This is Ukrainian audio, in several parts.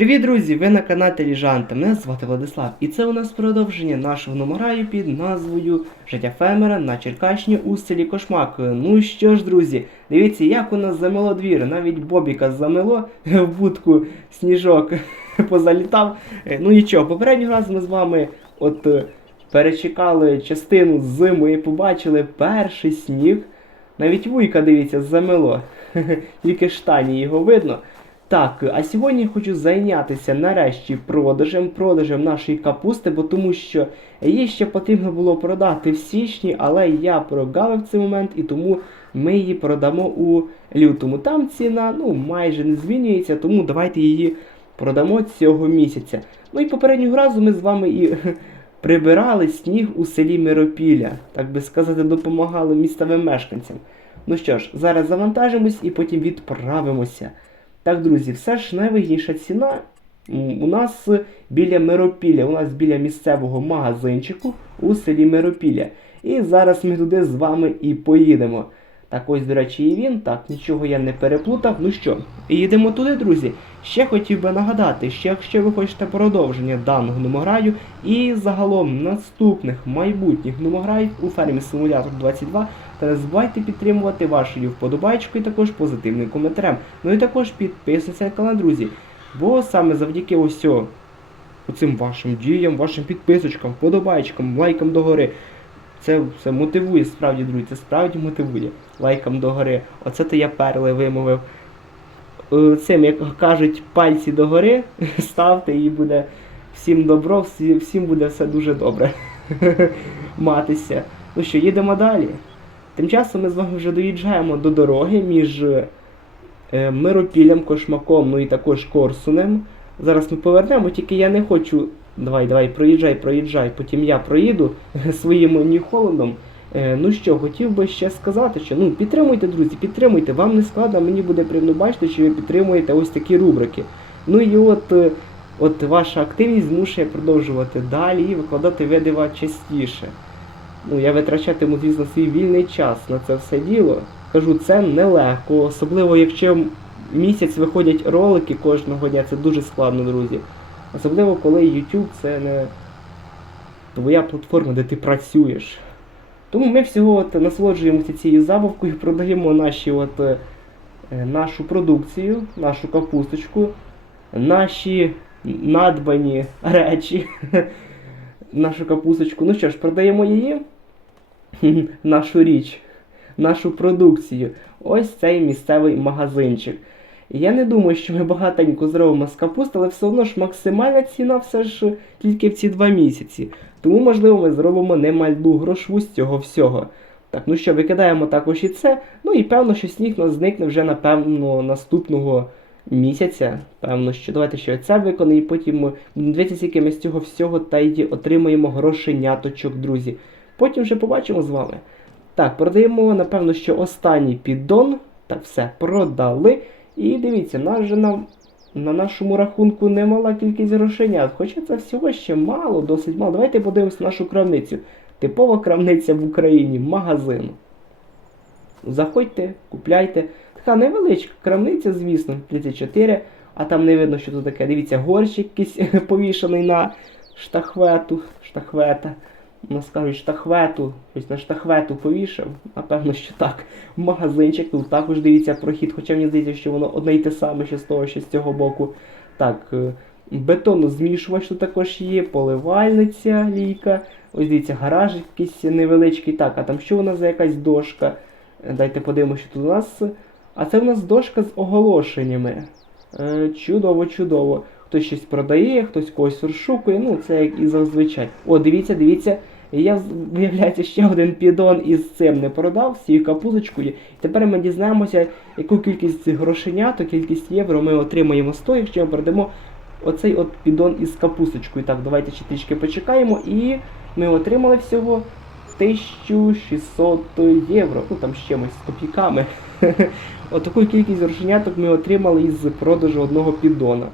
Привіт, друзі! Ви на каналі Ліжанта. Мене звати Владислав. І це у нас продовження нашого номераю під назвою Життя фермера на Черкащині у селі Кошмак. Ну що ж, друзі, дивіться, як у нас замело двір. Навіть Бобіка замело в будку сніжок позалітав. Е, Ну нічого, попереднього разу ми з вами от е, перечекали частину зими і побачили перший сніг. Навіть вуйка, дивіться, замело. Тільки штані його видно. Так, а сьогодні хочу зайнятися нарешті продажем, продажем нашої капусти, бо тому що її ще потрібно було продати в січні, але я прогавив цей момент і тому ми її продамо у лютому. Там ціна ну, майже не змінюється, тому давайте її продамо цього місяця. Ну і попереднього разу ми з вами і прибирали сніг у селі Миропілля, так би сказати, допомагали місцевим мешканцям. Ну що ж, зараз завантажимось і потім відправимося. Так, друзі, все ж найвигідніша ціна у нас біля Миропілля, у нас біля місцевого магазинчику у селі Миропілля. І зараз ми туди з вами і поїдемо. Так ось, до речі, і він. Так, нічого я не переплутав. Ну що, їдемо туди, друзі. Ще хотів би нагадати, що якщо ви хочете продовження даного номограю і загалом наступних майбутніх номограїв у фермі Симулятор 22, та не забувайте підтримувати вашою вподобайкою і також позитивним коментарем. Ну і також підписуйтесь на канал, друзі. Бо саме завдяки ось оцим вашим діям, вашим підписочкам, вподобайкам, лайкам догори. Це все мотивує, справді, друзі, це справді мотивує. Лайкам догори. Оце то я перли вимовив. Е, Цим, як кажуть, пальці догори ставте і буде всім добро, всім буде все дуже добре матися. Ну що, їдемо далі. Тим часом ми з вами вже доїжджаємо до дороги між е, Миропіллям, Кошмаком, ну і також Корсунем. Зараз ми повернемо, тільки я не хочу. Давай, давай, проїжджай, проїжджай, потім я проїду своїм Нью-Холландом. Е, ну що, хотів би ще сказати, що ну підтримуйте, друзі, підтримуйте. Вам не складно, мені буде приємно бачити, що ви підтримуєте ось такі рубрики. Ну і от, е, от ваша активність змушує продовжувати далі і викладати видива частіше. Ну, я витрачатиму, звісно, свій вільний час на це все діло. Кажу, це нелегко, особливо якщо місяць виходять ролики кожного дня, це дуже складно, друзі. Особливо коли YouTube це не твоя платформа, де ти працюєш. Тому ми всього от насолоджуємося цією забавкою, продаємо наші от, е, нашу продукцію, нашу капусточку, наші надбані речі, нашу капусточку. Ну що ж, продаємо її, нашу річ, нашу продукцію. Ось цей місцевий магазинчик. Я не думаю, що ми багатенько зробимо з капусти, але все одно ж максимальна ціна все ж тільки в ці два місяці. Тому, можливо, ми зробимо немальну грошву з цього всього. Так, ну що, викидаємо також і це. Ну і певно, що сніг нас зникне вже напевно наступного місяця. Певно, що давайте ще це виконаємо, і потім ми будемо дивитися, скільки ми з цього всього та й отримаємо грошеняточок, друзі. Потім вже побачимо з вами. Так, продаємо, напевно, що останній піддон. Так, все, продали. І дивіться, нас же на, на нашому рахунку немала кількість грошенят. Хоча це всього ще мало, досить мало. Давайте подивимось нашу крамницю. Типова крамниця в Україні, магазин. Заходьте, купляйте. Така невеличка крамниця, звісно, 34, а там не видно, що тут таке. Дивіться, горщик якийсь повішаний на штахвету. Штахвета. Нас кажуть штахвету, ось на штахвету повішав. Напевно, що так. Магазинчик, тут також дивіться прохід, хоча мені здається, що воно одне й те саме, що з того, що з цього боку. Так, е, бетонозмішувач тут також є, поливальниця лійка. Ось дивіться, гараж якийсь невеличкий. Так, а там що у нас за якась дошка? Е, Дайте подивимося, що тут у нас. А це у нас дошка з оголошеннями. Е, чудово, чудово. Хтось щось продає, хтось когось розшукує, ну це як і зазвичай. О, дивіться, дивіться. Я, з- виявляється, ще один піддон із цим не продав, з цією капузочкою. І тепер ми дізнаємося, яку кількість грошенят, кількість євро ми отримаємо з того, якщо ми продамо оцей от піддон із капусточкою. Так, давайте ще трішки почекаємо. І ми отримали всього 1600 євро. Ну там з чимось з копійками. Отаку кількість грошеняток ми отримали із продажу одного піддона.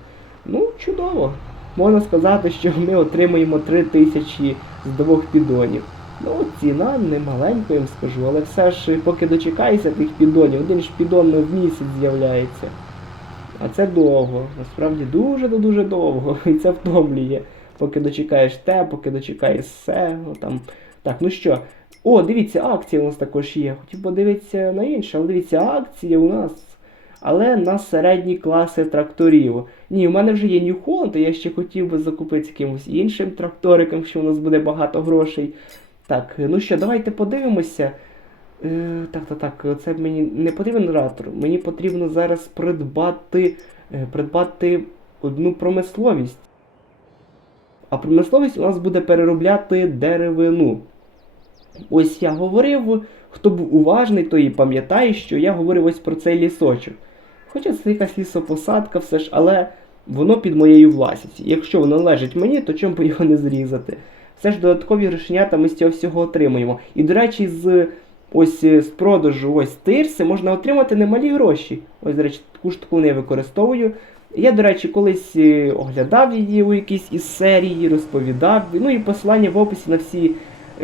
Ну, чудово. Можна сказати, що ми отримуємо 3 тисячі з двох піддонів. Ну, ціна не маленька, я вам скажу, але все ж поки дочекаєшся тих піддонів, один ж піддон в місяць з'являється. А це довго. Насправді дуже-дуже довго. І це втомлює. Поки дочекаєш те, поки дочекаєш все. Ну, там. Так, ну що. О, дивіться, акція у нас також є. Хотів подивитися на інше, але дивіться, акція у нас. Але на середні класи тракторів. Ні, у мене вже є New Holland, і я ще хотів би закупити якимось іншим тракториком, що у нас буде багато грошей. Так, ну що, давайте подивимося. Е, так, так, так, це мені не потрібен ратор. Мені потрібно зараз придбати, е, придбати одну промисловість. А промисловість у нас буде переробляти деревину. Ось я говорив, хто був уважний, той і пам'ятає, що я говорив ось про цей лісочок. Хоча це якась лісопосадка, все ж, але воно під моєю власністю. Якщо воно належить мені, то чому б його не зрізати? Все ж додаткові грошенята ми з цього всього отримуємо. І, до речі, з ось е, з продажу ось тирси можна отримати немалі гроші. Ось, до речі, таку штуку не використовую. Я, до речі, колись е, оглядав її у якійсь із серії, розповідав. Ну і посилання в описі на всі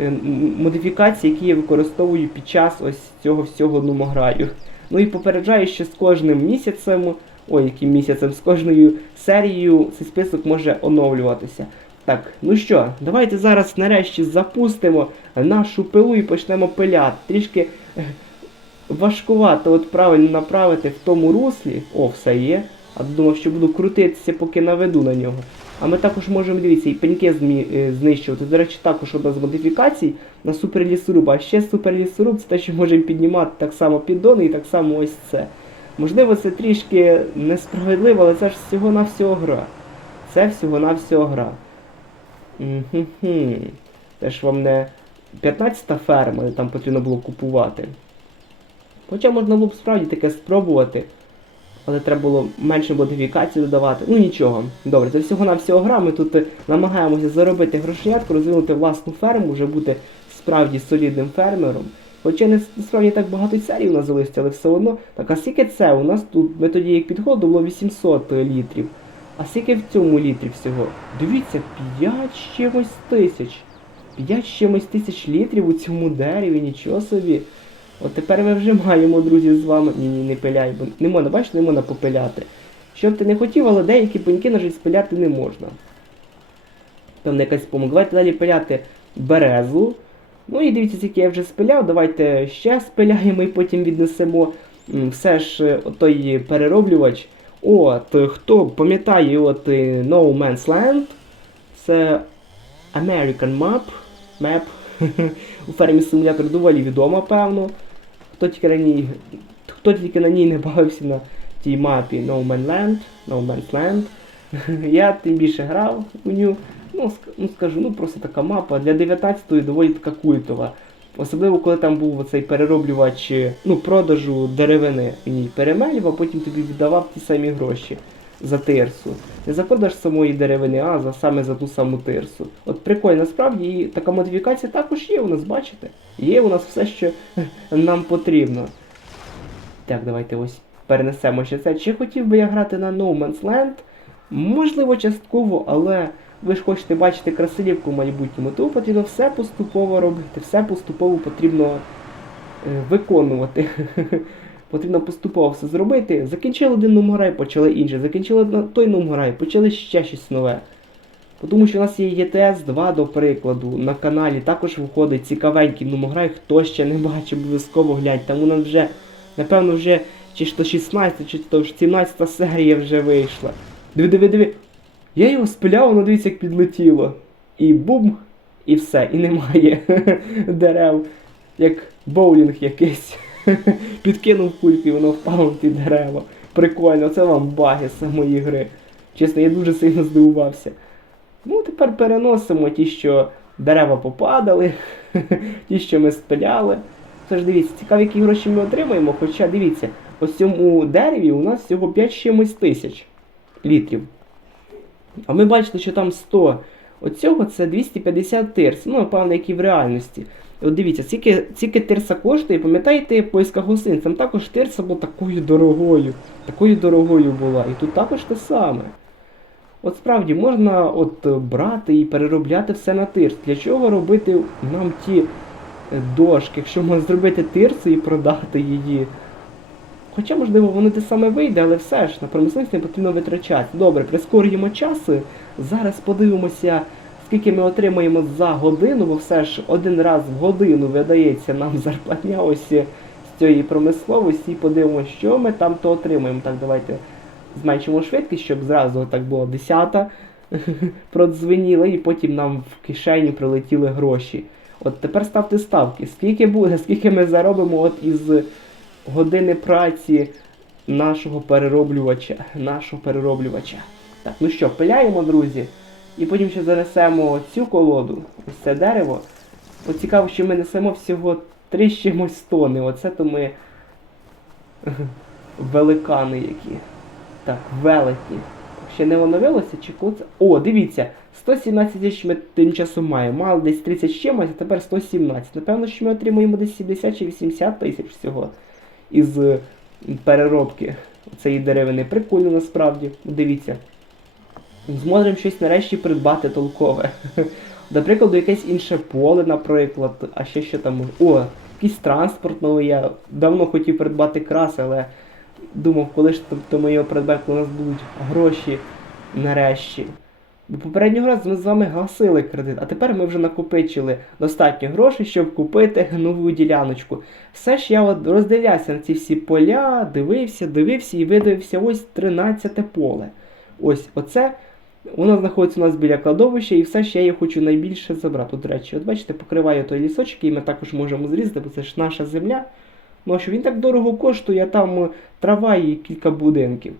е, модифікації, які я використовую під час ось цього всього нумограю. Ну і попереджаю, що з кожним місяцем, ой, яким місяцем, з кожною серією цей список може оновлюватися. Так, ну що, давайте зараз нарешті запустимо нашу пилу і почнемо пиляти. Трішки важкувато от правильно направити в тому руслі. О, все є. А думав, що буду крутитися, поки наведу на нього. А ми також можемо, дивіться, і пеньки е, знищувати. До речі, також одна з модифікацій на суперлісоруб. А ще суперлісоруб це те, що можемо піднімати так само піддони і так само ось це. Можливо, це трішки несправедливо, але це ж всього-навсього гра. Це всього-навсього гра. Це ж вам не 15-та ферма, там потрібно було купувати. Хоча можна було б справді таке спробувати. Але треба було менше модифікацій додавати. Ну нічого. Добре, це всього на всього гра. Ми тут е, намагаємося заробити грошенятку, розвинути власну ферму, вже бути справді солідним фермером. Хоча не справді так багато серій у нас залишиться, але все одно. Так, а скільки це? У нас тут ми тоді як підходили, було 800 літрів. А скільки в цьому літрів всього? Дивіться, 5 з чимось тисяч. 5 з чимось тисяч літрів у цьому дереві, нічого собі. От тепер ми вже маємо, друзі, з вами. Ні, ні, не пиляй, бо не можна, бачите, не можна попиляти. Що б ти не хотів, але деякі пеньки, на жаль, спиляти не можна. Певна якась помилка. Давайте далі пиляти березу. Ну і дивіться, скільки я вже спиляв. Давайте ще спиляємо і потім віднесемо. Все ж е, той перероблювач. От, хто пам'ятає от е, No Man's Land, це American Map. Map. У фермі симулятор доволі відома, певно. Хто тільки на ній, хто тільки на ній не бавився на тій мапі No Man's Land, No Man's Land. Я тим більше грав у ню. Ну, ну скажу, ну просто така мапа для 19-ї доволі така культова. Особливо, коли там був оцей перероблювач ну, продажу деревини в ній перемелів, а потім тобі віддавав ті самі гроші за тирсу. Не за продаж самої деревини, а за саме за ту саму тирсу. От прикольно, насправді і така модифікація також є у нас, бачите? Є у нас все, що нам потрібно. Так, давайте ось перенесемо ще це. Чи хотів би я грати на No Man's Land? Можливо, частково, але ви ж хочете бачити красивівку в майбутньому, тому потрібно все поступово робити, все поступово потрібно е, виконувати. потрібно поступово все зробити. Закінчили один номерай, почали інший. Закінчили той номерай, почали ще щось нове. Тому що у нас є ETS 2, до прикладу, на каналі також виходить цікавенький номограй, хто ще не бачив, обов'язково глянь. Там у нас вже, напевно, вже чи то 16, чи то 17 серія вже вийшла. Диви, диви, диви. Я його спиляв, воно дивіться, як підлетіло. І бум, і все, і немає дерев. Як боулінг якийсь. Підкинув кульку і воно впало на ті дерева. Прикольно, це вам баги самої гри. Чесно, я дуже сильно здивувався. Ну, тепер переносимо ті, що дерева попадали, ті, що ми спиляли. Ж дивіться, цікаво, які гроші ми отримаємо. Хоча дивіться, ось цьому дереві у нас всього 5 чимось тисяч літрів. А ми бачили, що там 100. Оцього це 250 тирс. Ну, напевно, як в реальності. От дивіться, скільки, скільки тирса коштує, пам'ятаєте, поїзка гостин, там також тирса була такою дорогою. Такою дорогою була. І тут також те саме. От справді можна от брати і переробляти все на тирс. Для чого робити нам ті е, дошки, якщо можна зробити тирсу і продати її? Хоча, можливо, воно те саме вийде, але все ж на промисловість не потрібно витрачати. Добре, прискорюємо часи. Зараз подивимося, скільки ми отримаємо за годину, бо все ж один раз в годину видається нам зарплатня ось з цієї промисловості і подивимося, що ми там то отримаємо. Так, давайте зменшимо швидкість, щоб зразу так було 10 продзвеніла, і потім нам в кишені прилетіли гроші. От тепер ставте ставки. Скільки буде, скільки ми заробимо от із години праці нашого перероблювача. Нашого перероблювача. Так, ну що, пиляємо, друзі. І потім ще занесемо цю колоду, ось це дерево. От цікаво, що ми несемо всього 3 з чимось тони. Оце то ми великани які. Так, велетні. Ще не оновилося, чи коли це? О, дивіться, 117 тисяч ми тим часом маємо. Мали десь 30 з чимось, а тепер 117. Напевно, що ми отримуємо десь 70 чи 80 тисяч всього із е, переробки цієї деревини. Прикольно насправді. Дивіться. Зможемо щось нарешті придбати толкове. До прикладу, якесь інше поле, наприклад, а ще що там. О, якийсь транспорт новий. Я давно хотів придбати краси, але думав, коли ж то ми його придбаємо, коли у нас будуть гроші нарешті. Бо попереднього разу ми з вами гасили кредит, а тепер ми вже накопичили достатньо грошей, щоб купити нову діляночку. Все ж я от роздивлявся на ці всі поля, дивився, дивився і видивився ось 13 поле. Ось оце. Воно знаходиться у нас біля кладовища, і все ж я хочу найбільше забрати. От, До речі, от бачите, покриваю той лісочок, і ми також можемо зрізати, бо це ж наша земля. Ну, а що він так дорого коштує, а там е, трава і кілька будинків.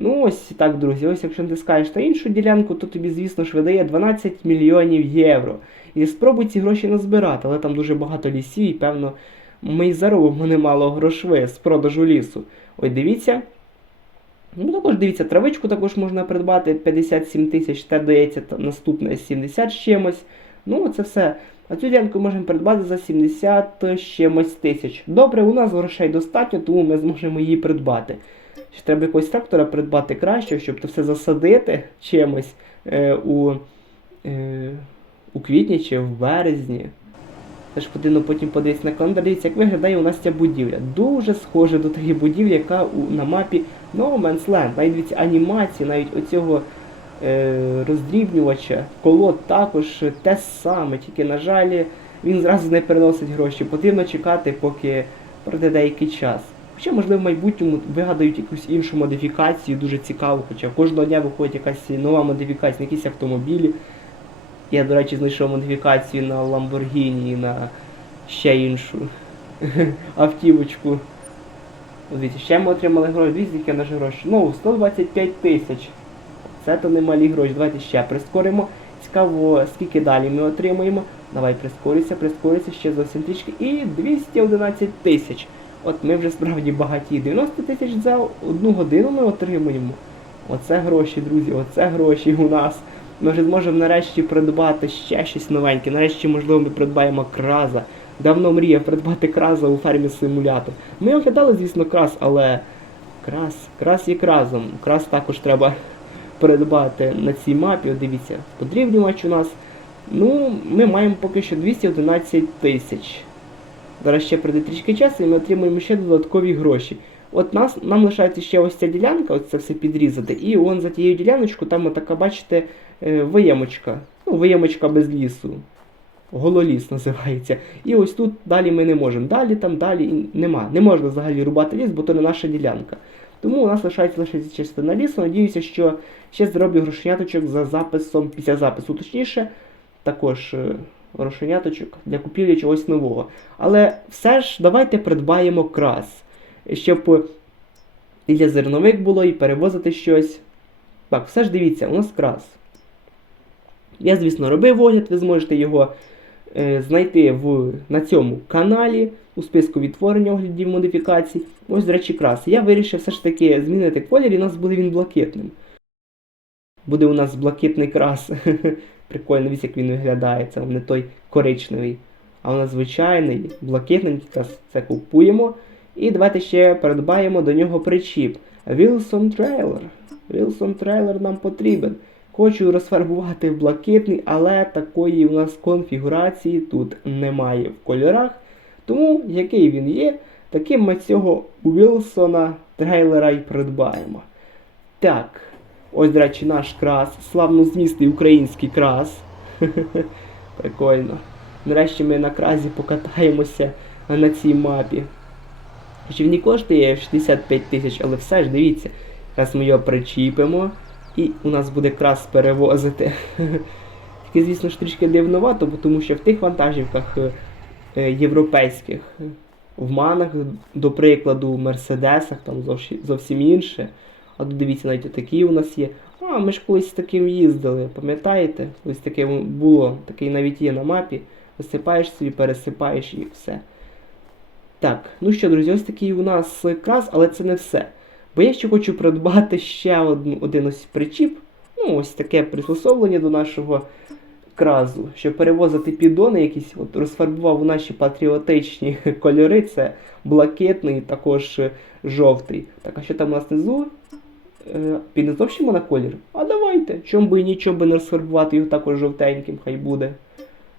Ну ось так, друзі, ось якщо натискаєш на іншу ділянку, то тобі, звісно ж, видає 12 мільйонів євро. І спробуй ці гроші назбирати, але там дуже багато лісів, і певно, ми й заробимо немало грошви з продажу лісу. Ой, дивіться. Ну, також дивіться, травичку також можна придбати 57 тисяч, та дається наступне 70 з чимось. Ну, це все. А цю ділянку можемо придбати за 70 з чимось тисяч. Добре, у нас грошей достатньо, тому ми зможемо її придбати. Ще треба якогось трактора придбати краще, щоб це все засадити чимось е, у, е, у квітні чи в березні. Теж потрібно потім подивитися на календар. Дивіться, як виглядає у нас ця будівля. Дуже схоже до тієї будівлі, яка у, на мапі No Man's Land. Навіть дивіться, анімації, навіть оцього е, роздрібнювача, колод також те саме, тільки, на жаль, він зразу не переносить гроші. Потрібно чекати, поки пройде деякий час. Хоча, можливо, в майбутньому вигадають якусь іншу модифікацію, дуже цікаву, хоча кожного дня виходить якась нова модифікація, на якісь автомобілі. Я, до речі, знайшов модифікацію на Lamborghini і на ще іншу автівочку. Дивіться, ще ми отримали гроші, дивіться, які наші гроші. Ну, 125 тисяч. Це то немалі гроші. Давайте ще прискоримо. Цікаво, скільки далі ми отримаємо. Давай прискорюйся, прискорюйся, ще зовсім трішки. І 211 тисяч. От ми вже справді багаті. 90 тисяч за одну годину ми отримуємо. Оце гроші, друзі, оце гроші у нас. Ми вже зможемо нарешті придбати ще щось новеньке. Нарешті, можливо, ми придбаємо краза. Давно мріяв придбати краза у фермі симулятор. Ми оглядали, звісно, крас, але крас, крас є кразом. Крас також треба придбати на цій мапі. От дивіться, подрівнювач у нас. Ну, ми маємо поки що 211 тисяч. Зараз ще прийде трішки часу і ми отримуємо ще додаткові гроші. От нас, нам лишається ще ось ця ділянка, ось це все підрізати. І он за тією діляночкою, там отака, бачите, е, виємочка. Ну, виємочка без лісу. Гололіс називається. І ось тут далі ми не можемо. Далі там далі нема. Не можна взагалі рубати ліс, бо то не наша ділянка. Тому у нас лишається лише частина лісу. Надіюся, що ще зроблю грошеняточок за записом, після запису точніше, також е, грошеняточок для купівлі чогось нового. Але все ж давайте придбаємо крас, щоб і для зернових було, і перевозити щось. Так, все ж дивіться, у нас крас. Я, звісно, робив огляд, ви зможете його е, знайти в, на цьому каналі у списку відтворення оглядів модифікацій. Ось, до речі, крас. Я вирішив все ж таки змінити колір, і у нас буде він блакитним. Буде у нас блакитний крас. Прикольно, дивіться, як він виглядає. Це не той коричневий. А у нас звичайний, блакитний, якраз це купуємо. І давайте ще придбаємо до нього причіп. Wilson Trailer. Wilson Trailer нам потрібен. Хочу розфарбувати в блакитний, але такої у нас конфігурації тут немає в кольорах. Тому який він є, таким ми цього Уілсона трейлера і придбаємо. Так, ось, до речі, наш крас, славнозвісний український крас. Прикольно. Нарешті ми на кразі покатаємося на цій мапі. Не коштує 65 тисяч, але все ж дивіться. Зараз ми його причіпимо, і у нас буде крас перевозити. Тільки, звісно ж, трішки дивновато, бо тому що в тих вантажівках е, е, європейських, в манах, до прикладу, мерседесах, там зовсім інше. Тут дивіться, навіть такі у нас є. А, ми ж колись таким їздили, пам'ятаєте? Ось таке було, такий навіть є на мапі. Висипаєш собі, пересипаєш і все. Так, ну що, друзі, ось такий у нас крас, але це не все. Бо я ще хочу придбати ще одну, один ось причіп. Ну, ось таке приспособлення до нашого кразу, щоб перевозити підони якісь, от розфарбував у наші патріотичні кольори. Це блакитний, також жовтий. Так, а що там у нас внизу? Е, Піднизовщимо на колір? А давайте. Чом би і нічого би не розфарбувати його також жовтеньким, хай буде.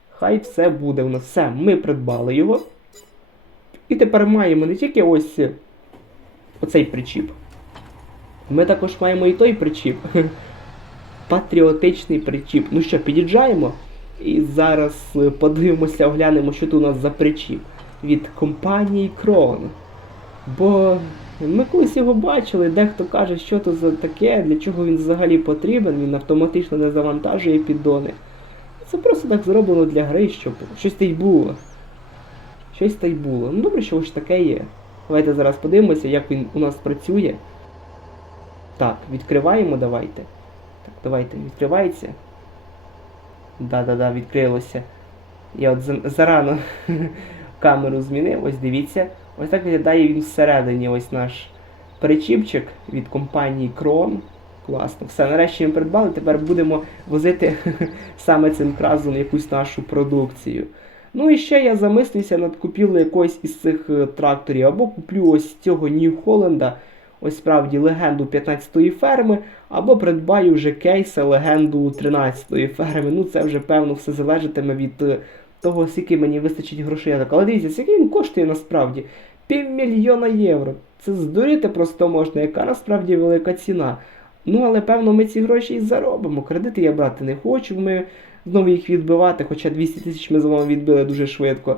Хай все буде у нас. Все, ми придбали його. І тепер маємо не тільки ось е, оцей причіп. Ми також маємо і той причіп. Патріотичний причіп. Ну що, під'їжджаємо? І зараз е, подивимося, оглянемо, що тут у нас за причіп від компанії Крон. Бо ми колись його бачили, дехто каже, що то за таке, для чого він взагалі потрібен, він автоматично не завантажує піддони. Це просто так зроблено для гри, щоб щось та й було. Щось та й було. Ну добре, що ось таке є. Давайте зараз подивимося, як він у нас працює. Так, відкриваємо, давайте. Так, давайте, відкривається. Да-да-да, відкрилося. Я от зарано камеру змінив, ось дивіться. Ось так виглядає він всередині, ось наш причіпчик від компанії Крон. Класно. Все, нарешті ми придбали, тепер будемо возити саме цим кразом якусь нашу продукцію. Ну і ще я замислюся над купівлею якогось із цих е, тракторів, або куплю ось цього Нью Холланда, ось справді легенду 15-ї ферми, або придбаю вже кейса легенду 13-ї ферми. Ну це вже певно все залежатиме від е, того, скільки мені вистачить грошей. Але дивіться, скільки він коштує насправді? Півмільйона євро. Це здуріти просто можна, яка насправді велика ціна. Ну, але певно ми ці гроші і заробимо. Кредити я брати не хочу, ми знову їх відбивати, хоча 200 тисяч ми з вами відбили дуже швидко.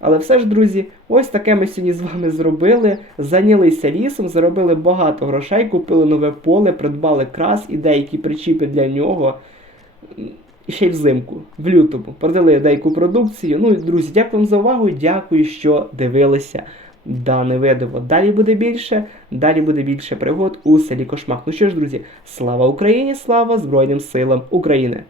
Але все ж, друзі, ось таке ми сьогодні з вами зробили. Зайнялися лісом, заробили багато грошей, купили нове поле, придбали крас і деякі причіпи для нього. Ще й взимку, в лютому. Продали деяку продукцію. Ну друзі, дякую вам за увагу дякую, що дивилися дане видиво. Далі буде більше, далі буде більше пригод у селі Кошмак. Ну що ж, друзі, слава Україні, слава Збройним силам України!